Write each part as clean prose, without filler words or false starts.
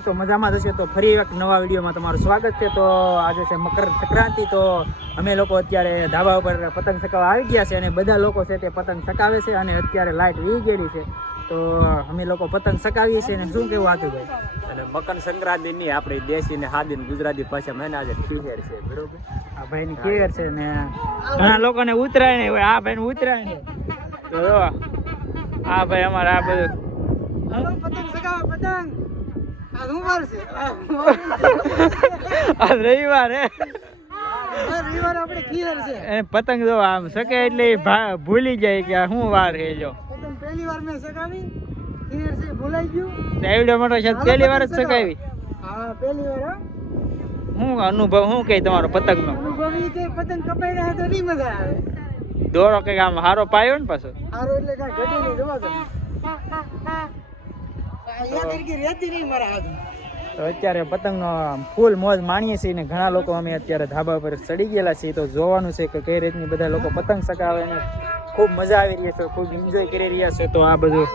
મજામાં તો મજામાં થશે. તો ફરી એક નવા વિડીયોમાં તમારું સ્વાગત છે. તો આજે છે મકર સંક્રાંતિ. તો અમે લોકો અત્યારે ધાબા ઉપર પતંગ ચગાવવા આવી ગયા છે અને બધા લોકો છે તે પતંગ ચગાવે છે અને અત્યારે લાઇટ વી ગયેલી છે. તો અમે લોકો પતંગ ચગાવીએ છીએ. અને શું કેવું આતું ભાઈ? અને મકર સંક્રાંતિ ની આપણી દેશી ને હાદી ગુજરાતી ભાષામાં આજે ખીહેર છે, બરોબર? આ ભાઈની કેર છે ને ઘણા લોકોને ઉતરાયણ હોય. આ ભાઈને ઉતરાયણ તો આ ભાઈ અમારે આ બધું પતંગ ચગાવે પતંગ. આ રવિવાર છે, આ રવિવાર હે, રવિવાર આપણે ખીર છે. પતંગ જો આમ સકે એટલે ભૂલી જાય કે શું વાર છે. જો પતંગ પહેલી વાર મેં સગાવી, ખીર છે ભૂલાઈ ગયું. એવડો મોટો છે પહેલી વાર જ સગાવી. હા પહેલી વાર. શું અનુભવ શું કહે તમારો પતંગ નો? અનુભવ ઈ કે પતંગ કપાઈ રહ્યા તો નહીં મજા આવે. દોરો કે આમ હારો પાયો ને પાછો હારો એટલે કાંઈ ઘટી નહીં જોવા દો. તો અત્યારે પતંગનો ફૂલ મોજ માણીએ છીએ ને ઘણા લોકો અમે અત્યારે ધાબા પર ચડી ગયેલા છીએ. તો જોવાનું છે કે કઈ રીતની બધા લોકો પતંગ ચગાવે ને ખૂબ મજા આવી રહી છે, ખૂબ એન્જોય કરી રહ્યા છે. તો આ બધું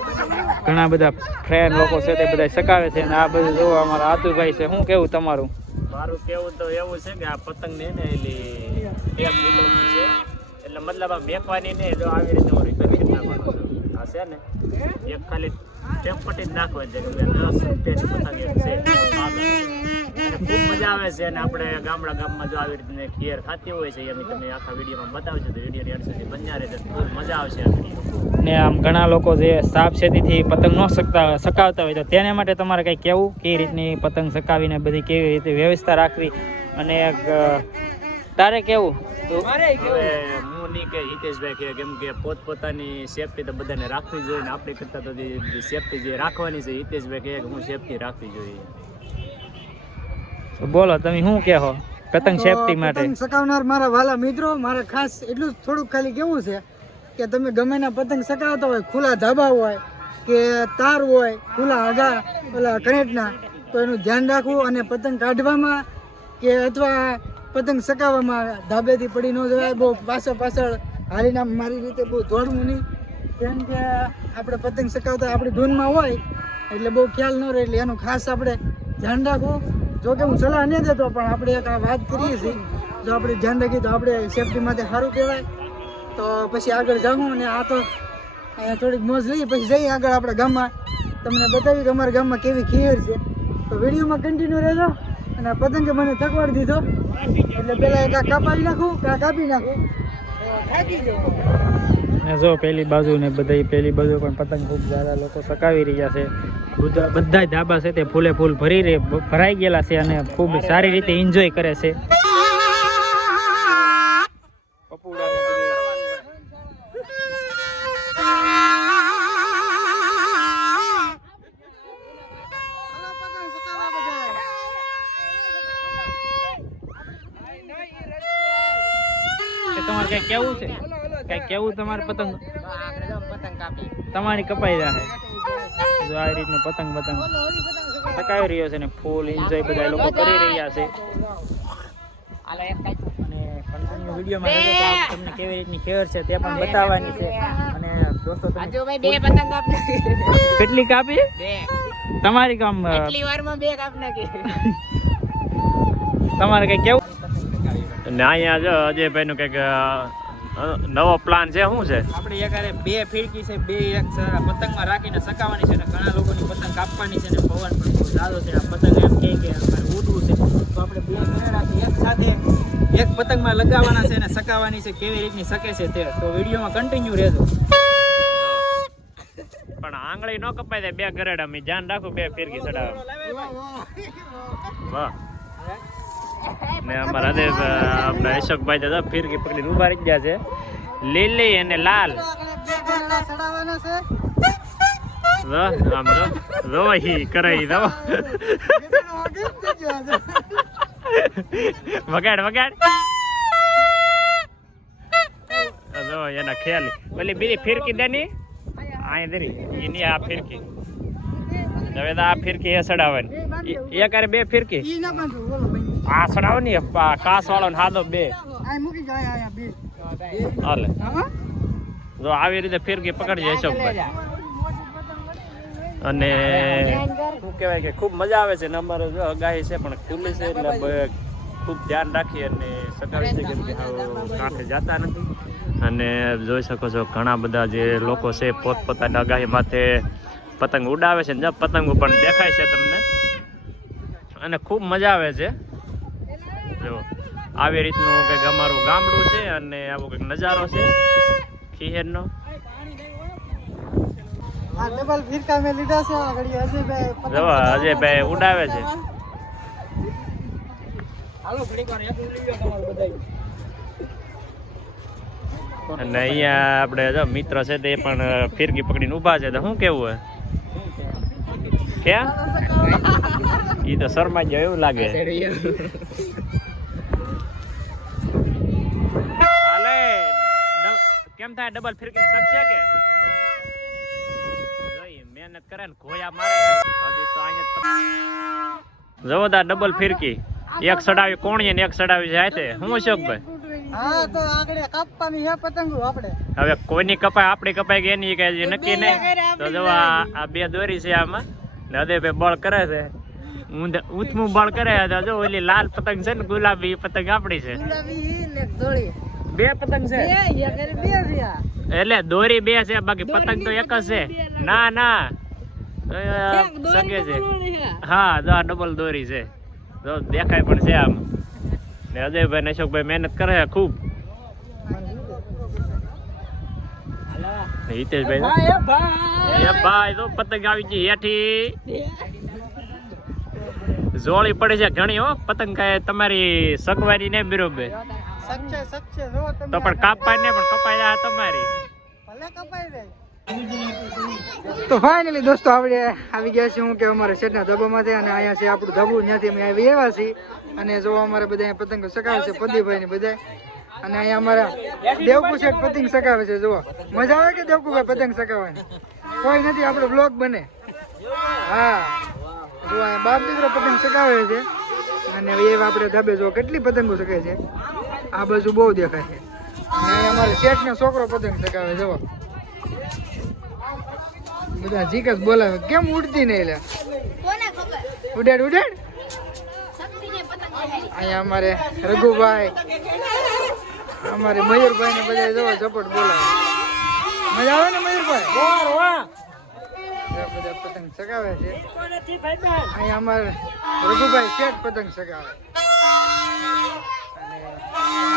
ઘણા બધા ફ્રેન્ડ લોકો છે તે બધા ચગાવે છે અને આ બધું જોવા અમારા આતુભાઈ છે. શું કેવું તમારું? મારું કેવું તો એવું છે કે આ પતંગ ને એલી એક મીટરની છે, એટલે મતલબ આ મેકવાની ને જો આવી રીતે હું રિપેર કરી નાખવાનું છું. આ છે ને એક ખાલી ટેપપટ્ટી જ નાખવા છે કે 10 રૂપિયાની પતંગ એક છે. અને ખૂબ મજા આવે છે. અને આપણે ગામમાં જો આવી રીતે ખીર ખાતી હોય છે એમ તમે આખા વિડીયોમાં બતાવજો તો વિડીયોની અંત સુધી બન્યા રહેશે. ખૂબ મજા આવશે આ વિડીયો. ને આમ ઘણા લોકો જે સાપ છેતીથી પતંગ ન ચગાવતા હોય તો તેના માટે તમારે કંઈ કહેવું કઈ રીતની પતંગ ચગાવીને બધી કેવી રીતે વ્યવસ્થા રાખવી અને તારે કેવું? હું નહીં કે હિતેશભાઈ કહે, કેમ કે પોતપોતાની સેફટી તો બધાને રાખવી જોઈએ ને આપણી કરતાં તો સેફટી જે રાખવાની છે હિતેશભાઈ કહે કે હું સેફટી રાખવી જોઈએ. બોલો તમે શું કહો પતંગ સેફટી માટે? પતંગ ચગાવનાર મારા વાલા મિત્રો, મારે ખાસ એટલું થોડુંક ખાલી કેવું છે કે તમે ગમે ના પતંગ ચગાવતા હોય, ખુલ્લા ધાબા હોય કે તાર હોય, ખુલ્લા આગા ઓલા કનેટના, તો એનું ધ્યાન રાખવું. અને પતંગ કાઢવામાં કે અથવા પતંગ ચગાવવામાં ધાબેથી પડી ન જવાય. બહુ પાછળ હાલીને મારી રીતે બહુ દોડવું નહીં, કેમ કે આપણે પતંગ ચગાવતા આપણી ધૂનમાં હોય એટલે બહુ ખ્યાલ ન રહે. એટલે એનું ખાસ આપણે ધ્યાન રાખવું. જો કે હું સલાહ નહીં દેતો, પણ આપણે એક આ વાત કરીએ છીએ, જો આપણે ધ્યાન રાખીએ તો આપણે સેફટી માટે સારું કહેવાય. તો પછી આગળ જાઉં અને આ તો અહીંયા થોડીક મોજ લઈએ, પછી જઈએ આગળ આપણા ગામમાં, તમને બતાવી કે અમારા ગામમાં કેવી ખીર છે. તો વિડીયોમાં કન્ટિન્યુ રહેજો. અને આ પતંગે મને થકવાડી દીધો એટલે પેલા એક આ કાપાવી નાખું કે આ કાપી નાખું, થાકી જાઉં. ને જો પેલી બાજુ ને બધા પેલી બાજુ પણ પતંગ ખૂબ સારા લોકો ચગાવી રહ્યા છે. બધા ધાબા છે તે ફૂલે ફૂલ ભરાઈ ગયેલા છે અને ખૂબ સારી રીતે એન્જોય કરે છે. તમારે કઈ કેવું છે? કઈ કેવું તમારે પતંગ તમારી કપાઈ જાય? જો આ રીતનું પતંગ ચગાવી રહ્યો છે ને ફૂલ એન્જોય બધા લોકો કરી રહ્યા છે. અને કન્ટિન્યુ વિડીયોમાં રહેજો તો તમને કેવી રીતની ખેર છે તે પણ બતાવવાની છે. અને દોસ્તો કેટલી કાપી? તમારી કામ તમારે કઈ કેવું? અને અહીંયા જો અજયભાઈ નું કઈક નવો પ્લાન છે. શું છે? આપણે એકારે 2 ફિરકી છે, 2 એક પતંગમાં રાખીને સકાવવાની છે. અને ઘણા લોકોની પતંગ કાપવાની છે ને પવન પણ બહુ સારો છે. આ પતંગ એમ કે અમારે ઉડવું છે તો આપણે 2 રાખી એક સાથે એક પતંગમાં લગાવવાના છે અને સકાવવાની છે. કેવી રીતની શકે છે તે તો વિડીયોમાં કન્ટિન્યુ રહેજો. પણ આંગળી ન કપાય દે 2 ગરેડા મેં ધ્યાન રાખું 2 ફિરકી ચડાવે. વાહ. ને અમારા આપણા અશોકભાઈ દાદા ફિરકી પકડીને ઉભા રહી ગયા છે. લીલી અને લાલ આમ રોહી કરાઈ દો. વગાડ એના ખ્યાલ પેલી બીજી ફિરકી દેની અહીં દરી એની આ ફિરકી હવે તો આ ફિરકી એ ચડાવવાની એક 2 ફિરકી આ ચડાવવાની કાસ વાળો ને હાદો 2 હાલે. જો આવી રીતે ફિરકી પકડજે અશોકભાઈ. અને શું કહેવાય કે ખૂબ મજા આવે છે ને અમારે જો અગાહી છે પણ ખુલ્લી છે એટલે ખૂબ ધ્યાન રાખી અને સગાવી છે કેમ કે કાંઠે જતા નથી. અને જોઈ શકો છો ઘણા બધા જે લોકો છે પોતપોતાની અગાહી માથે પતંગ ઉડાવે છે ને પતંગો પણ દેખાય છે તમને અને ખૂબ મજા આવે છે. જો આવી રીતનું કંઈક અમારું ગામડું છે અને આવો કંઈક નજારો છે ખીહેરનો. આ ડબલ ફિરકા મે લીધા છે આ ઘડી અજયભાઈ જો અજયભાઈ ઉડાવે છે. હાલો ઘડી વાર એક લીયો તમારું બધાય. અને અહીંયા આપણે જો મિત્ર છે તે પણ ફિરકી પકડીને ઊભા છે તો શું કેવું હે ક્યાં ઈ તો શર્મા જ એવું લાગે. હાલે કેમ થાય ડબલ ફિરકી શકશે કે મહેનત કરે ને ઘોયા મારે હજી તો અહીંયા જવો તા ડબલ ફિરકી એક સડાવી કોણીએ ને એક સડાવી જાય તે હું અશોકભાઈ. હા તો આગળ કાપવાની હે પતંગો આપણે હવે કોઈની કપાય આપણી કપાય કે એની કઈ નક્કી નહીં. તો જો આ બે દોરી છે આમાં ને હૃદયભાઈ બળ કરે છે ઊંચમું બળ કરે તો જો ઓલી લાલ પતંગ છે ને ગુલાબી પતંગ આપણી છે. બે પતંગ છે એટલે દોરી બે છે બાકી પતંગ તો એક જ છે. ના ના સગે છે હા જો આ ડબલ દોરી છે જો દેખાય પણ છે આમ. ને અજયભાઈ ને અશોકભાઈ મહેનત કરે ખૂબ. હિતેશભાઈ ભાઈ તો પતંગ આવી ગઈ હેઠી જોળી પડી છે ઘણી હો પતંગ કાંઈ તમારી સગવાની ને બરોબર તો પણ કાપાય ને પણ કપાઈ જાય તમારી. તો ફાઇનલી દોસ્તો આપણે આવી ગયા છીએ હું કે અમારે શેઠના ધાબામાંથી અને અહીંયા છે આપણું ધાબુ ત્યાંથી અમે આવી આવ્યા છીએ અને જો અમારે બધા પતંગો સકાવે છે પદીભાઈ ને બધા અને અહીંયા અમારા દેવકુ શેઠ પતંગ સકાવે છે. જુઓ મજા આવે કે દેવકુભાઈ પતંગ સકાવવાની કોઈ નથી આપણો બ્લોગ બને. હા જો બાપ દીકરો પતંગ સકાવે છે અને એ આપણે ધાબે જો કેટલી પતંગો સકાય છે આ બાજુ બહુ દેખાય છે. અને અમારે શેઠનો છોકરો પતંગ સકાવે જુઓ બધા જીકસ બોલાવે કેમ ઉડતી નહીં લે ઉડાડ ઉડાડ. અહીંયા અમારે રઘુભાઈ અમારે મયુરભાઈ ને બધા જો ઝપટ બોલાવે મજા આવે ને મયુરભાઈ બધા પતંગ સગાવે છે. અહીંયા અમારે રઘુભાઈ શેઠ પતંગ સગાવે અને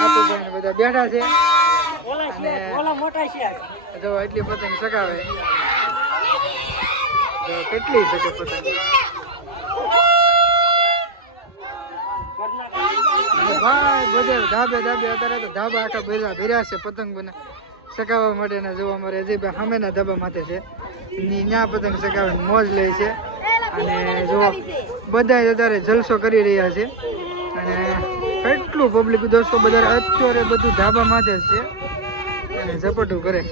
આતુભાઈ ને બધા બેઠા છે અને જો એટલી પતંગ સગાવે કેટલી શકે પતંગ ભાઈ બધે ધાબે અત્યારે તો ધાબા આખા ભર્યા છે પતંગ બને સકાવવા માટેના જોવા અમારે અજયભાઈ સામેના ધાબા માથે છે ત્યાં પતંગ સકાવે મોજ લે છે અને જો બધા અત્યારે જલસો કરી રહ્યા છે અને કેટલું પબ્લિક દોસ્તો બધા અત્યારે બધું ધાબા માથે જ છે અને ઝપટું કરે.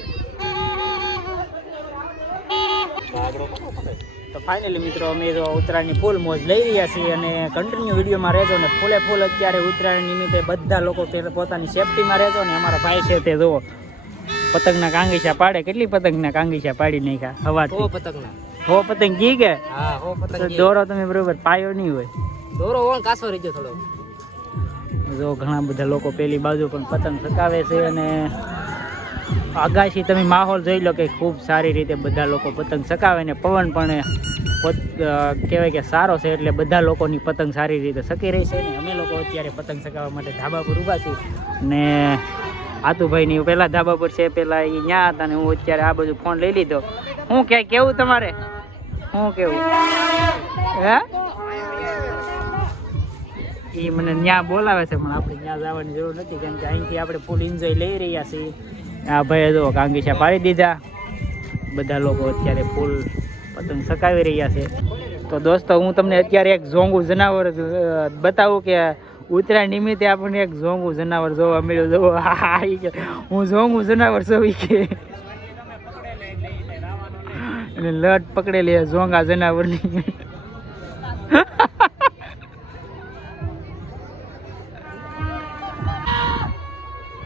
તો ફાઇનલી મિત્રો અમે તો ઉત્તરાયણની ફૂલ મોજ લઈ રહ્યા છીએ અને કન્ટિન્યુ વિડીયોમાં રહેજો ને ફૂલે ફૂલ અત્યારે ઉત્તરાયણ નિમિત્તે બધા લોકો પોતાની સેફટીમાં રહેજો ને અમારા ભાઈ છે તે જુઓ પતંગના કાંગીસા પાડે કેટલી પતંગના કાંગીસા પાડી નાખ્યા હવાથી હો પતંગ કી કે દોરો તમે બરોબર પાયો નહીં હોય દોરો ઓણ કાસો રહી ગયો થોડો. જો ઘણા બધા લોકો પેલી બાજુ પણ પતંગ સકાવે છે અને આગાશી તમે માહોલ જોઈ લો કે ખૂબ સારી રીતે બધા લોકો પતંગ સકાવે ને પવન પણ કહેવાય કે સારો છે એટલે બધા લોકોની પતંગ સારી રીતે સકી રહી છે ને અમે લોકો અત્યારે પતંગ સકાવવા માટે ધાબા પર ઊભા છીએ ને આતુભાઈની પહેલાં ધાબા પર છે પહેલાં એ ત્યાં હતા ને હું અત્યારે આ બધું ફોન લઈ લીધો. હું ક્યાંય કેવું તમારે શું કેવું હે એ મને ત્યાં બોલાવે છે પણ આપણે ત્યાં જવાની જરૂર નથી કેમ કે અહીંથી આપણે ફૂલ એન્જોય લઈ રહ્યા છીએ. આ ભાઈ જો કાંગીસા પાડી દીધા બધા લોકો અત્યારે ફૂલ પતંગ સકાવી રહ્યા છે. તો દોસ્તો હું તમને અત્યારે એક ઝોંગું જનાવર બતાવું કે ઉત્તરાયણ નિમિત્તે આપણને એક ઝોંગું જનાવર જોવા મળ્યું. જોવો હા હું ઝોંગું જનાવર જોઈ કે અને લટ પકડેલી ઝોંગા જનાવરની.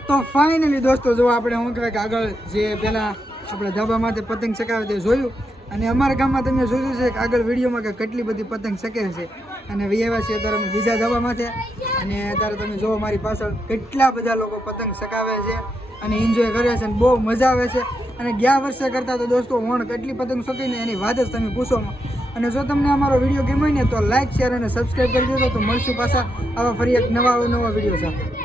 તો ફાઇનલી દોસ્તો જો આપણે શું કહેવાય કે આગળ જે પહેલાં આપણે ધાબા માથે પતંગ ચગાવે તે જોયું અને અમારા ગામમાં તમે જોયું છે કે આગળ વિડીયોમાં કે કેટલી બધી પતંગ શકે છે અને વ્યવહાર છે અત્યારે અમે બીજા ધાબામાં છે અને અત્યારે તમે જુઓ મારી પાછળ કેટલા બધા લોકો પતંગ ચગાવે છે અને એન્જોય કરે છે અને બહુ મજા આવે છે અને ગયા વર્ષે કરતાં તો દોસ્તો વણ કેટલી પતંગ શોખીને એની વાત જ તમે પૂછો અને જો તમને અમારો વિડીયો ગમ્યો ને તો લાઈક શેર અને સબસ્ક્રાઈબ કરી દેજો તો મળશું પાછા આવા ફરી એક નવા વિડીયો સાથે.